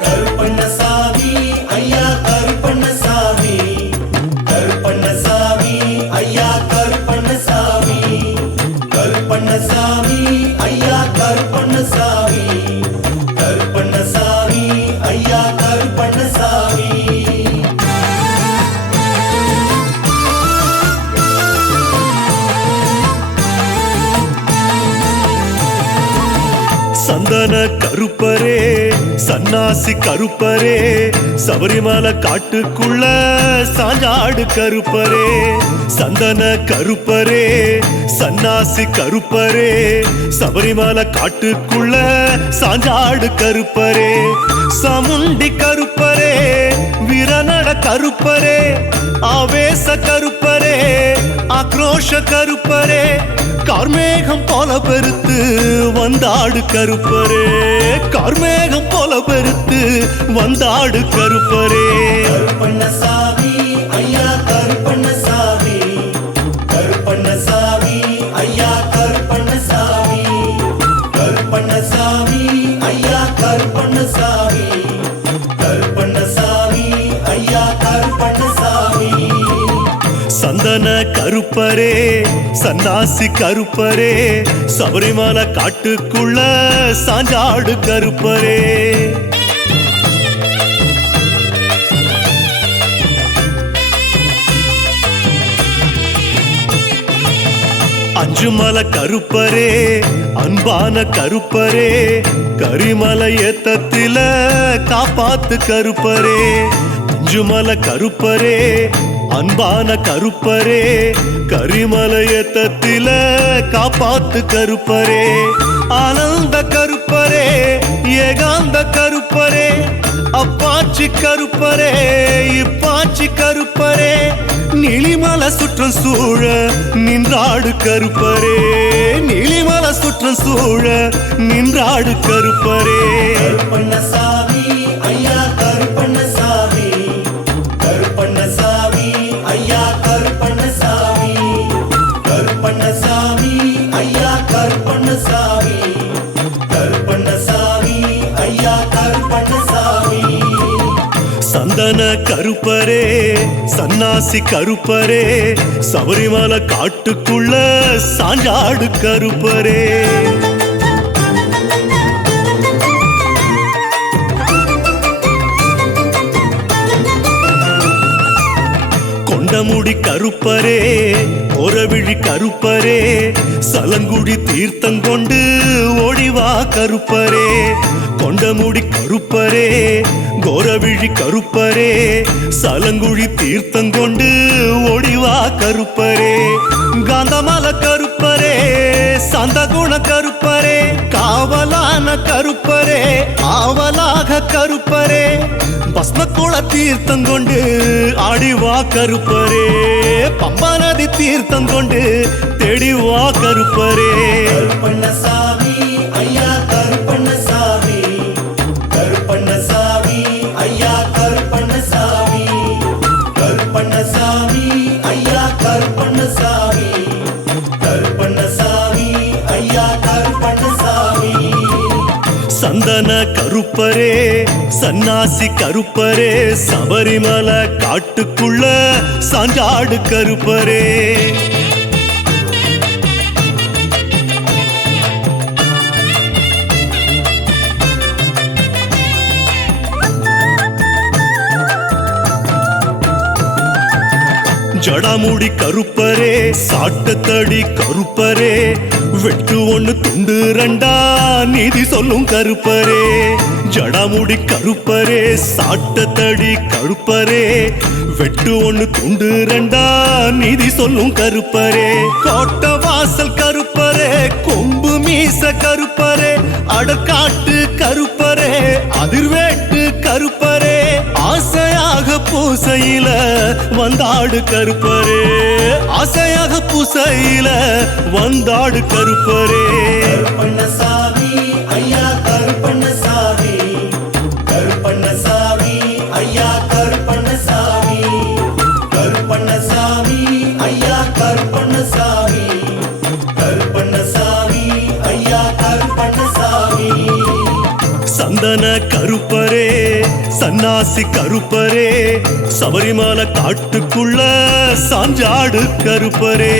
கருப்பண்ணசாமி ஐயா கருப்பண்ணசாமி கருப்பண்ணசாமி ஐயா கருப்பண்ணசாமி கருப்பண்ணசாமி ஐயா கருப்பண்ணசாமி கருப்பண்ணசாமி ஐயா கருப்பண்ணசாமி சந்தன கருப்பரே சன்னாசி கருப்பரே சபரிமலை காட்டுக்குள்ள சாஞ்சாடு கருப்பரே சந்தன கருப்பரே சன்னாசி கருப்பரே சபரிமலை காட்டுக்குள்ள சாஞ்சாடு கருப்பரே சமுண்டி கருப்பரே வீரநட கருப்பரே ஆவேச கருப்பரே ஆக்ரோஷ கருப்பரே கார்மேகம் போல பெருத்து வந்தாடு கருப்பரே கார்மேகம் போல பெருத்து வந்தாடு கருப்பரே கருப்பண்ணசாமி ஐயா கருப்பண்ணசாமி கருப்பண்ணசாமி ஐயா கருப்பண்ணசாமி கருப்பண்ணசாமி ஐயா கருப்பண்ணசாமி கருப்பண்ணசாமி ஐயா கருப்பண்ணசாமி சந்தன கருப்பரே சன்னாசி கருப்பரே சபரிமலை காட்டுக்குள்ள சாஞ்சாடு கருப்பரே அஞ்சுமலை கருப்பரே அன்பான கருப்பரே கரிமலை ஏத்தத்தில காப்பாத்து கருப்பரே அஞ்சுமலை கருப்பரே அன்பான கருப்பரே கரிமலை ஏத்தத்தில காப்பாத்து கருப்பரே ஆனந்த கருப்பரே ஏகாந்த கருப்பரே அப்பாச்சி கருப்பரே இப்பாச்சி கருப்பரே நீலிமலை சுற்றம் சூழ நின்றாடு கருப்பரே நீலிமலை சுற்றம் சூழ நின்றாடு கருப்பரே கருப்பண்ணசாமி ஐயா கருப்பண்ணசாமி கருப்பண்ணசாமி ஐயா கருப்பண்ணசாமி கருப்பண்ணசாமி ஐயா கருப்பண்ணசாமி கருப்பண்ணசாமி ஐயா கருப்பண்ணசாமி சந்தன கருப்பரே சன்னாசி கருப்பரே சபரிமலை காட்டுக்குள்ள சாஞ்சாடு கருப்பரே கொண்டமுடி கருப்பரே ஒரவிழி கருப்பரே சலங்குடி தீர்த்தங்கொண்டு ஓடிவா கருப்பரே கொண்டமுடி கருப்பரே கோரவிழி கருப்பரே சலங்குழி தீர்த்தங்கொண்டு ஓடிவா கருப்பரே காந்தமல கருப்பரே சந்தகுண கருப்பரே காவலான கருப்பரே ஆவலாக கருப்பரே பஸ்மக்குள தீர்த்தங்கொண்டு ஆடிவா கருப்பரே பம்பா நதி தீர்த்தங்கொண்டு தேடிவா கருப்பரே கருப்பண்ணசாமி ஐயா கருப்பண்ணசாமி கருப்பண்ணசாமி ஐயா கருப்பண்ணசாமி கருப்பண்ணசாமி ஐயா கருப்பண்ணசாமி கருப்பண்ணசாமி ஐயா கருப்பண்ணசாமி சந்தன கருப்பரே சன்னாசி கருப்பரே சபரிமலை காட்டுக்குள்ள சாஞ்சாடு கருப்பரே ஜடாமுடி கருப்பரே சாட்டத்தடி கருப்பரே வெட்டு ஒண்ணு துண்டு ரெண்டா நீதி சொல்லும் கருப்பரே ஜடாமுடி கருப்பரே சாட்டத்தடி கருப்பரே வெட்டு ஒண்ணு துண்டு ரெண்டா நீதி சொல்லும் கருப்பரே கோட்ட வாசல் கருப்பரே கொம்பு மீச கருப்பரே அடக்காட்டு கருப்பரே அதிர்வேட்டு கருப்பரே ஆசையாக பூசையில வந்தாடு கருப்பரே ஆசையாக புசையில வந்தாடு கருப்பரே. கருப்பண்ணசாமி ஐயா கருப்பண்ணசாமி, கருப்பண்ணசாமி ஐயா கருப்பண்ணசாமி, கருப்பண்ணசாமி ஐயா கருப்பண்ணசாமி, கருப்பண்ணசாமி ஐயா கருப்பண்ணசாமி. சந்தன கருப்பரே சன்னாசி கருப்பரே, சபரிமலை காட்டுக்குள்ள சாஞ்சாடு கருப்பரே.